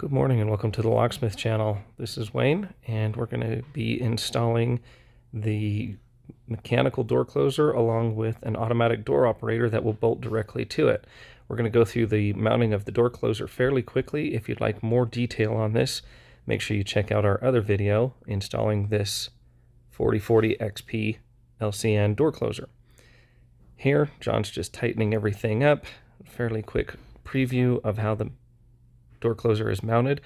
Good morning and welcome to the Locksmith channel. This is Wayne and we're going to be installing the mechanical door closer along with an automatic door operator that will bolt directly to it. We're going to go through the mounting of the door closer fairly quickly. If you'd like more detail on this, make sure you check out our other video installing this 4040 XP LCN door closer. Here, John's just tightening everything up. Fairly quick preview of how the door closer is mounted.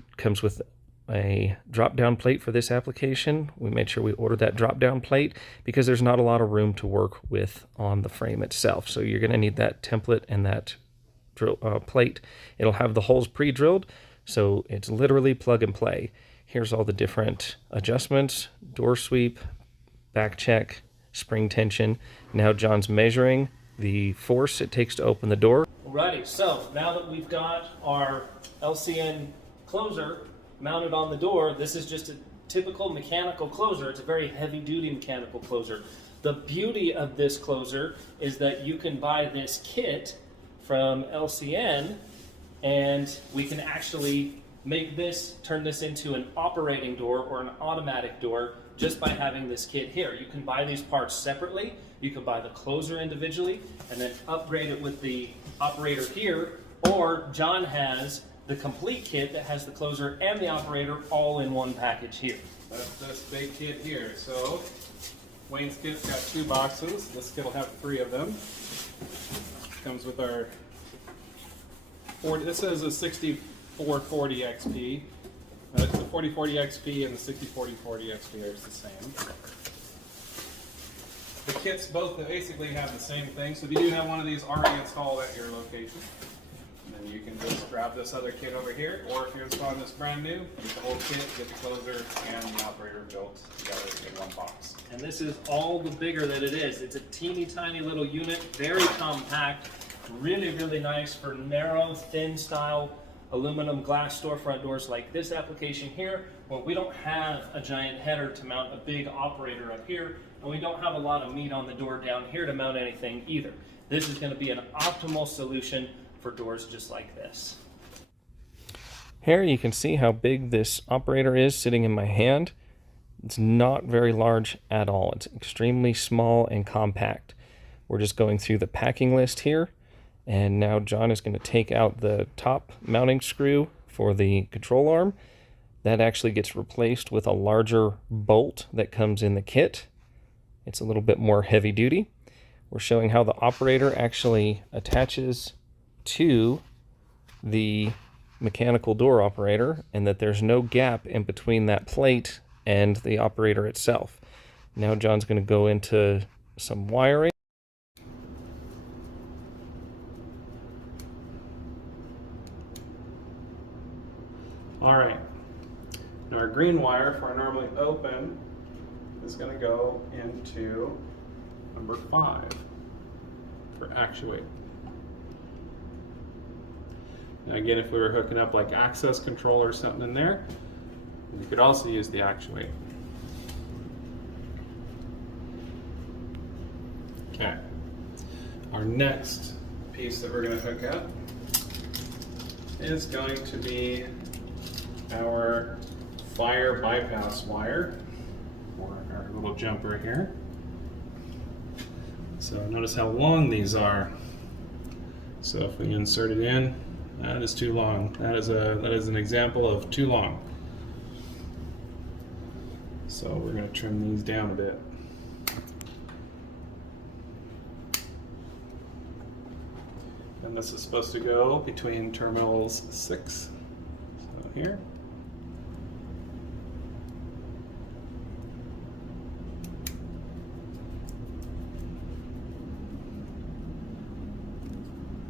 It comes with a drop-down plate for this application. We made sure we ordered that drop-down plate because there's not a lot of room to work with on the frame itself. So you're going to need that template and that plate. It'll have the holes pre-drilled, so it's literally plug and play. Here's all the different adjustments: door sweep, back check, spring tension. Now John's measuring the force it takes to open the door. Alrighty, so now that we've got our LCN closer mounted on the door, this is just a typical mechanical closer. It's a very heavy-duty mechanical closer. The beauty of this closer is that you can buy this kit from LCN and we can actually make this, turn this into an operating door or an automatic door just by having this kit here. You can buy these parts separately. You can buy the closer individually and then upgrade it with the operator here, or John has the complete kit that has the closer and the operator all in one package here. That's this big kit here. So Wayne's kit's got 2 boxes. This kit will have 3 of them. Comes with our 40. This is a 6440 XP. The 4040 XP and the 6040 XP are the same. The kits both basically have the same thing, so if you do have one of these already installed at your location, then you can just grab this other kit over here, or if you're installing this brand new, get the whole kit, get the closer and the operator built together in one box. And this is all the bigger that it is. It's a teeny tiny little unit, very compact, really, really nice for narrow, thin style aluminum glass storefront doors like this application here, where we don't have a giant header to mount a big operator up here, and we don't have a lot of meat on the door down here to mount anything either. This is going to be an optimal solution for doors just like this. Here you can see how big this operator is sitting in my hand. It's not very large at all. It's extremely small and compact. We're just going through the packing list here. And now John is going to take out the top mounting screw for the control arm. That actually gets replaced with a larger bolt that comes in the kit. It's a little bit more heavy duty. We're showing how the operator actually attaches to the mechanical door operator and that there's no gap in between that plate and the operator itself. Now John's going to go into some wiring. Alright, now our green wire for our normally open is going to go into number 5 for actuate. Now again, if we were hooking up like access control or something in there, we could also use the actuate. Okay, our next piece that we're going to hook up is going to be our fire bypass wire, or our little jumper here. So notice how long these are. So if we insert it in, that is too long. That is an example of too long. So we're going to trim these down a bit. And this is supposed to go between terminals 6. So here.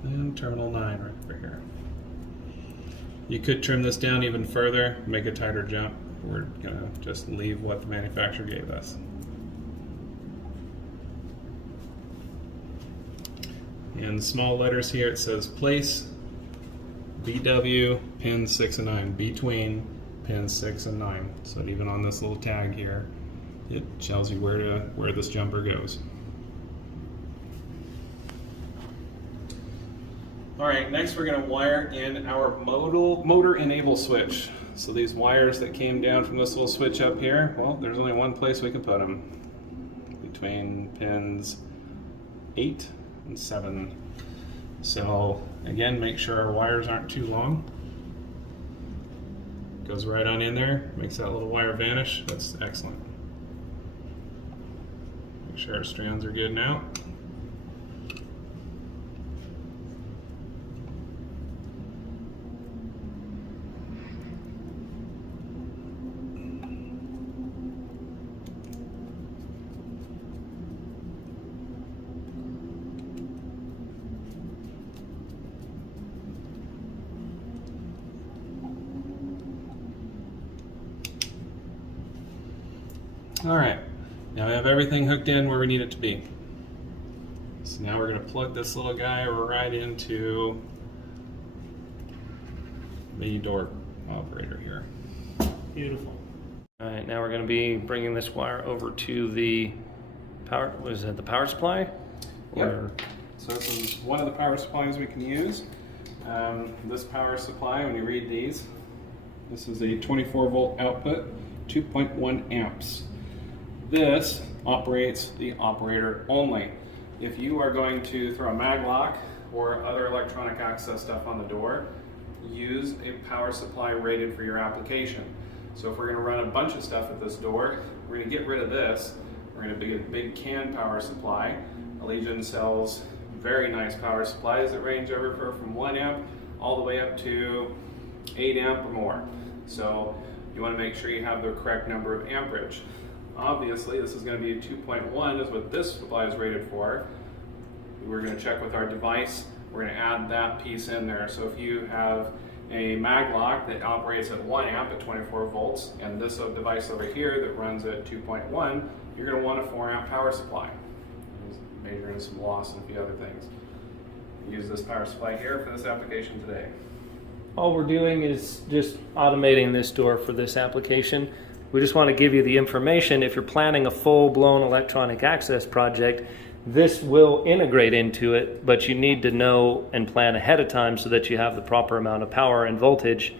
And terminal 9 right over here. You could trim this down even further, make a tighter jump. We're gonna just leave what the manufacturer gave us. In small letters here it says place BW pin 6 and 9, between pins 6 and 9. So even on this little tag here, it tells you where this jumper goes. All right, next we're going to wire in our motor enable switch. So these wires that came down from this little switch up here, well, there's only one place we can put them, between pins 8 and 7. So again, make sure our wires aren't too long. Goes right on in there, makes that little wire vanish. That's excellent. Make sure our strands are good now. All right, now we have everything hooked in where we need it to be. So now we're going to plug this little guy right into the door operator here. Beautiful. All right, now we're going to be bringing this wire over to the power, was it the power supply? Yep. So this is one of the power supplies we can use. This power supply, when you read these, this is a 24 volt output, 2.1 amps. This operates the operator only. If you are going to throw a mag lock or other electronic access stuff on the door, use a power supply rated for your application. So if we're going to run a bunch of stuff at this door, we're going to get rid of this. We're going to get a big can power supply. Allegion sells very nice power supplies that range from 1 amp all the way up to 8 amp or more. So you want to make sure you have the correct number of amperage. Obviously, this is going to be a 2.1 is what this supply is rated for. We're going to check with our device. We're going to add that piece in there. So if you have a mag lock that operates at 1 amp at 24 volts and this device over here that runs at 2.1, you're going to want a 4 amp power supply. Major in some loss and a few other things. Use this power supply here for this application today. All we're doing is just automating this door for this application. We just want to give you the information. If you're planning a full-blown electronic access project, this will integrate into it, but you need to know and plan ahead of time so that you have the proper amount of power and voltage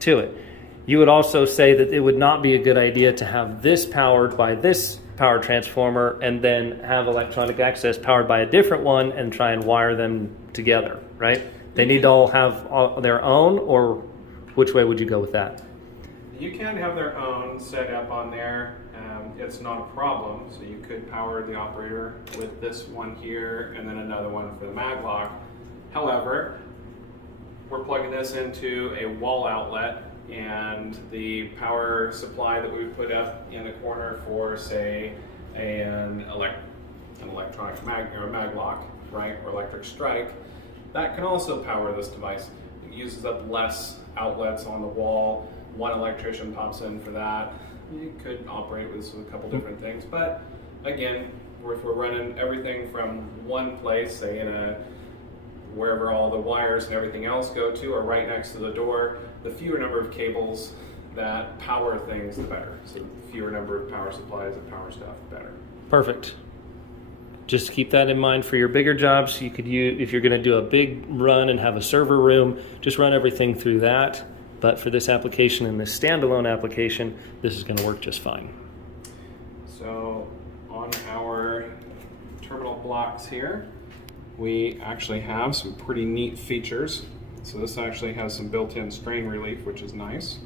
to it. You would also say that it would not be a good idea to have this powered by this power transformer and then have electronic access powered by a different one and try and wire them together, right? They need to all have their own, or which way would you go with that? You can have their own set up on there. It's not a problem. So you could power the operator with this one here and then another one for the mag lock. However, we're plugging this into a wall outlet, and the power supply that we would put up in the corner for, say, an electronic mag lock, right, or electric strike, that can also power this device. It uses up less outlets on the wall. One electrician pops in for that. You could operate with a couple different things, but again, if we're running everything from one place, say in wherever all the wires and everything else go to, or right next to the door, the fewer number of cables that power things, the better. So the fewer number of power supplies that power stuff, the better. Perfect. Just keep that in mind for your bigger jobs. You could use, if you're going to do a big run and have a server room, just run everything through that. But for this application and this standalone application, this is going to work just fine. So on our terminal blocks here, we actually have some pretty neat features. So this actually has some built-in strain relief, which is nice,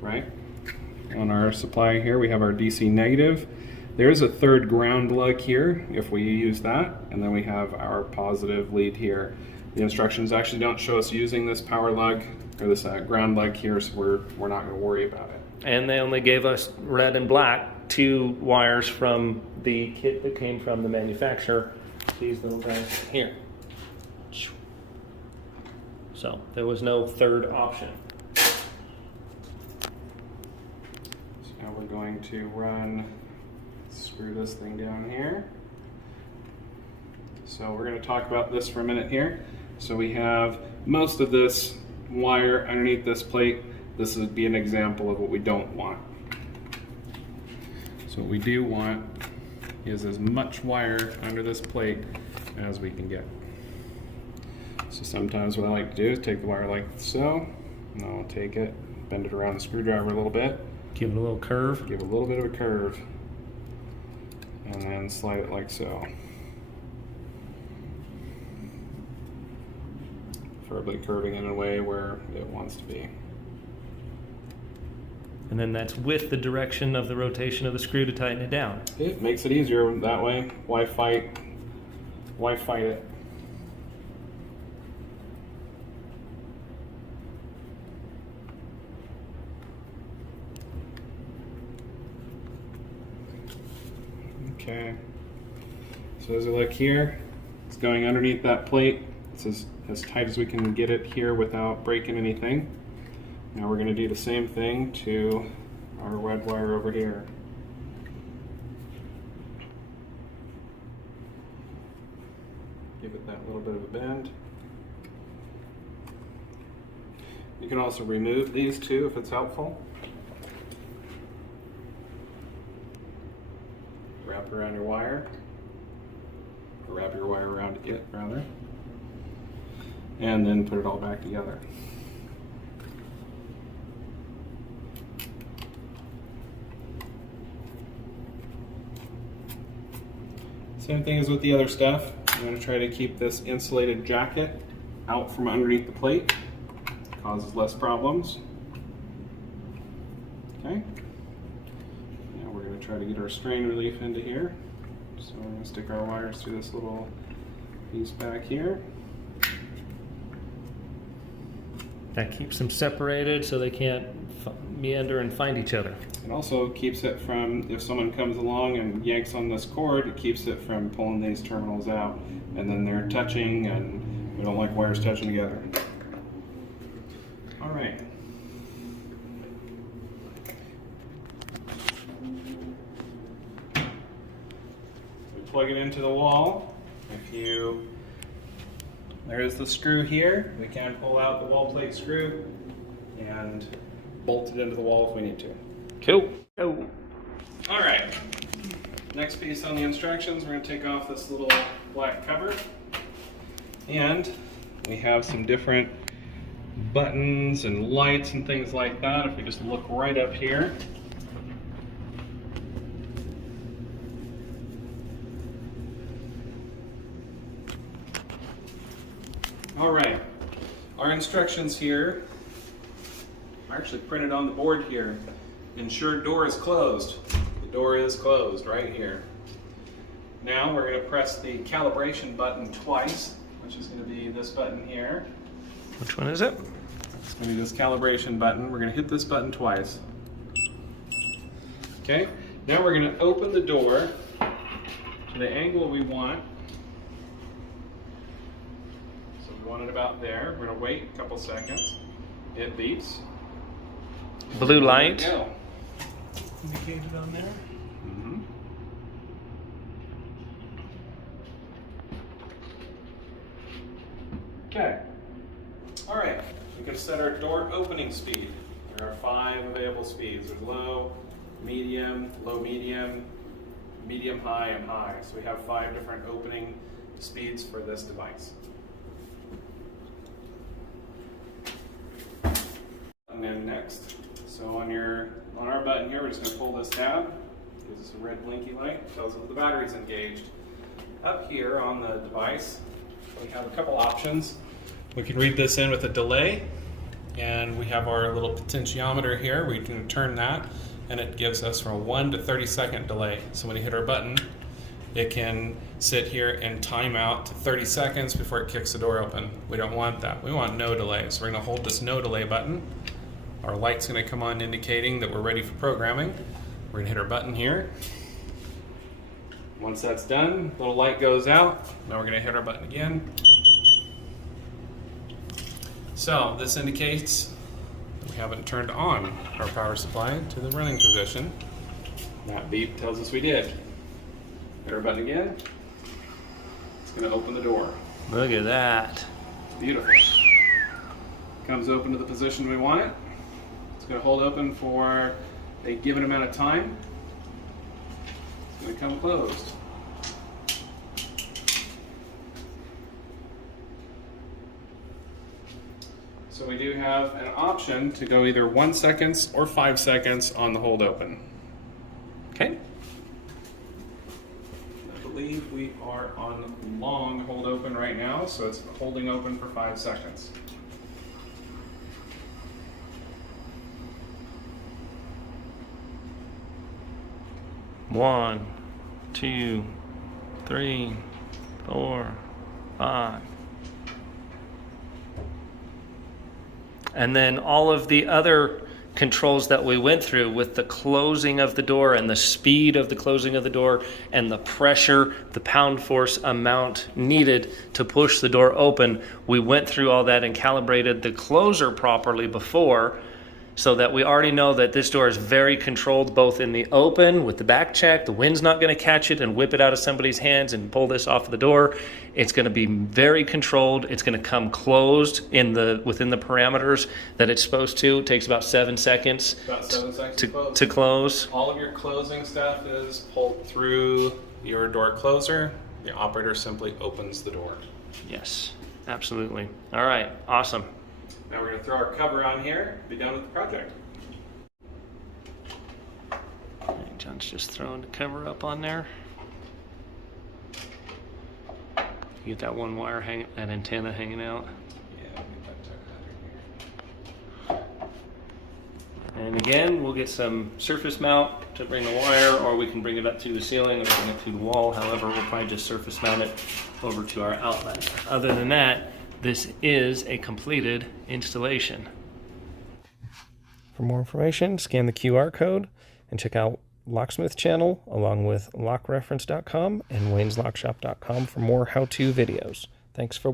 right? On our supply here, we have our DC negative. There's a third ground lug here if we use that, and then we have our positive lead here. The instructions actually don't show us using this power lug or this ground lug here, so we're not going to worry about it. And they only gave us red and black, 2 wires from the kit that came from the manufacturer. These little guys here. So there was no third option. So now we're going to screw this thing down here. So we're going to talk about this for a minute here. So we have most of this wire underneath this plate. This would be an example of what we don't want. So what we do want is as much wire under this plate as we can get. So So sometimes what I like to do is take the wire like so, and I'll take it, bend it around the screwdriver a little bit, Give it a little curve. give it a little bit of a curve, and then slide it like so. Preferably curving in a way where it wants to be. And then that's with the direction of the rotation of the screw to tighten it down. It makes it easier that way. Why fight it? Okay. So as we look here, it's going underneath that plate. It's as tight as we can get it here without breaking anything. Now we're going to do the same thing to our red wire over here. Give it that little bit of a bend. You can also remove these too if it's helpful. Wrap around your wire, or wrap your wire around it rather, and then put it all back together. Same thing as with the other stuff. I'm going to try to keep this insulated jacket out from underneath the plate. Causes less problems. Okay. Now we're going to try to get our strain relief into here. So we're going to stick our wires through this little piece back here. That keeps them separated so they can't meander and find each other. It also keeps it from, if someone comes along and yanks on this cord, it keeps it from pulling these terminals out. And then they're touching, and we don't like wires touching together. All right. We plug it into the wall. There's the screw here. We can pull out the wall plate screw and bolt it into the wall if we need to. Cool. Oh. All right. Next piece on the instructions, we're going to take off this little black cover. And we have some different buttons and lights and things like that. If we just look right up here. All right. Our instructions here are actually printed on the board here. Ensure door is closed. The door is closed right here. Now we're going to press the calibration button twice, which is going to be this button here. Which one is it? It's going to be this calibration button. We're going to hit this button twice. Okay, now we're going to open the door to the angle we want. So we want it about there. We're going to wait a couple seconds. It beeps. Blue light. There we go. Indicated on there. Mm-hmm. Okay. All right. We can set our door opening speed. There are 5 available speeds. There's low, medium, medium, high, and high. So we have 5 different opening speeds for this device. And then next. So on our button here, we're just going to pull this down. Gives us a red blinky light. Tells us the battery's engaged. Up here on the device, we have a couple options. We can read this in with a delay, and we have our little potentiometer here. We can turn that, and it gives us from a 1 to 30 second delay. So when you hit our button, it can sit here and time out to 30 seconds before it kicks the door open. We don't want that. We want no delay. So we're going to hold this no delay button. Our light's going to come on indicating that we're ready for programming. We're going to hit our button here. Once that's done, little light goes out. Now we're going to hit our button again. So this indicates we haven't turned on our power supply to the running position. That beep tells us we did. Hit our button again. It's going to open the door. Look at that. Beautiful. Comes open to the position we want it. It's going to hold open for a given amount of time. It's going to come closed. So we do have an option to go either 1 second or 5 seconds on the hold open. Okay. I believe we are on long hold open right now, so it's holding open for 5 seconds. One, 2, 3, 4, 5. And then all of the other controls that we went through with the closing of the door and the speed of the closing of the door and the pressure, the pound force amount needed to push the door open, we went through all that and calibrated the closer properly before, so that we already know that this door is very controlled both in the open with the back check. The wind's not going to catch it and whip it out of somebody's hands and pull this off of the door. It's going to be very controlled. It's going to come closed within the parameters that it's supposed to. It takes about 7 seconds, About 7 seconds to close. All of your closing stuff is pulled through your door closer. The operator simply opens the door. Yes, absolutely. All right, awesome. Now we're going to throw our cover on here and be done with the project. All right, John's just throwing the cover up on there. You get that one wire that antenna hanging out. Yeah, I'll get that here. And again, we'll get some surface mount to bring the wire, or we can bring it up to the ceiling or bring it to the wall. However, we'll probably just surface mount it over to our outlet. Other than that, this is a completed installation. For more information, scan the QR code and check out Locksmith channel along with lockreference.com and wayneslockshop.com for more how-to videos. Thanks for